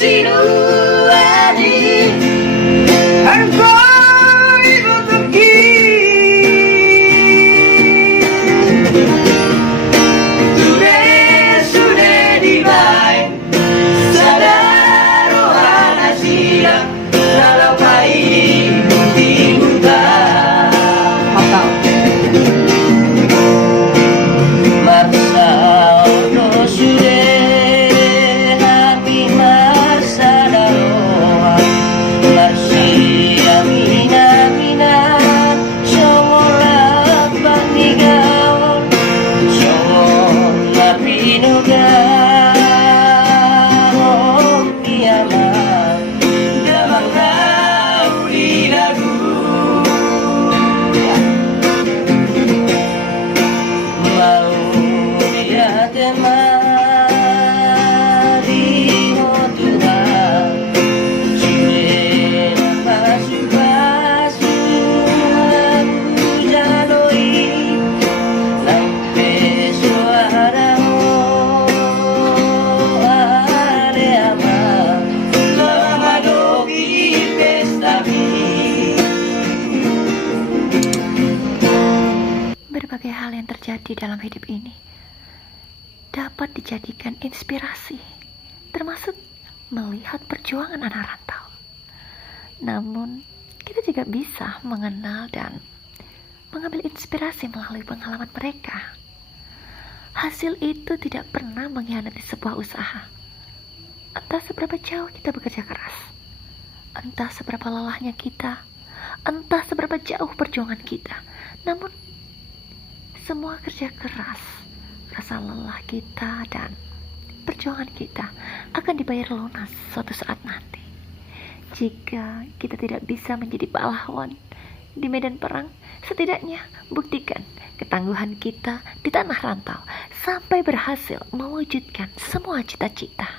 sinuani ancora tocchi sudah dibai sadaro anasira dalam ini dibuka Marsa no sudah hati masa daroa Marsi amina mina Somolat bandigaon Somolat pinugaon Kiamat Damang rauli lagu Mau lihat mari oh Tuhan Sudah basuh-basuh aku jalui Sampai suaramu ada aman Selama dogi pestami Berbagai hal yang terjadi dalam hidup ini dapat dijadikan inspirasi, termasuk melihat perjuangan anak rantau. Namun, kita juga bisa mengenal dan mengambil inspirasi melalui pengalaman mereka. Hasil itu tidak pernah mengkhianati sebuah usaha. Entah seberapa jauh kita bekerja keras, entah seberapa lelahnya kita, entah seberapa jauh perjuangan kita, namun semua kerja keras, rasa lelah kita dan perjuangan kita akan dibayar lunas suatu saat nanti. Jika kita tidak bisa menjadi pahlawan di medan perang, setidaknya buktikan ketangguhan kita di tanah rantau sampai berhasil mewujudkan semua cita-cita.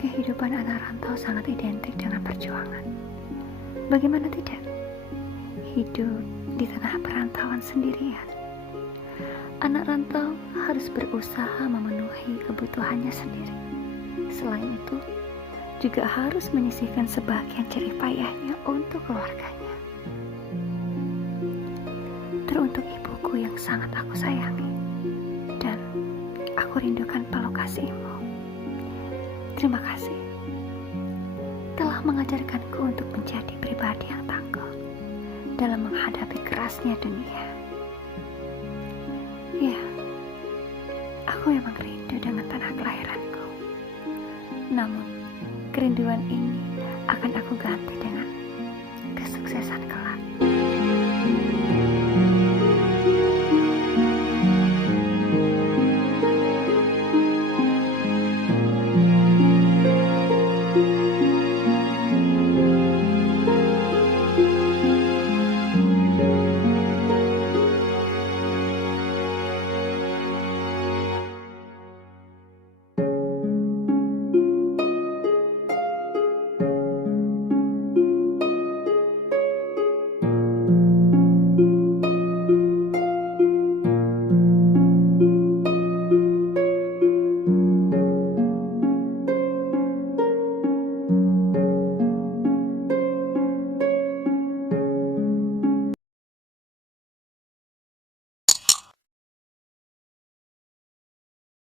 Kehidupan anak rantau sangat identik dengan perjuangan. Bagaimana tidak? Hidup di tanah perantauan sendirian. Anak rantau harus berusaha memenuhi kebutuhannya sendiri. Selain itu, juga harus menyisihkan sebagian jerih payahnya untuk keluarganya. Teruntuk ibuku yang sangat aku sayangi, dan aku rindukan peluk kasihmu. Terima kasih telah mengajarkanku untuk menjadi pribadi yang tangguh dalam menghadapi kerasnya dunia. Ya, aku memang rindu dengan tanah kelahiranku. Namun, kerinduan ini akan aku ganti dengan kesuksesan kelak.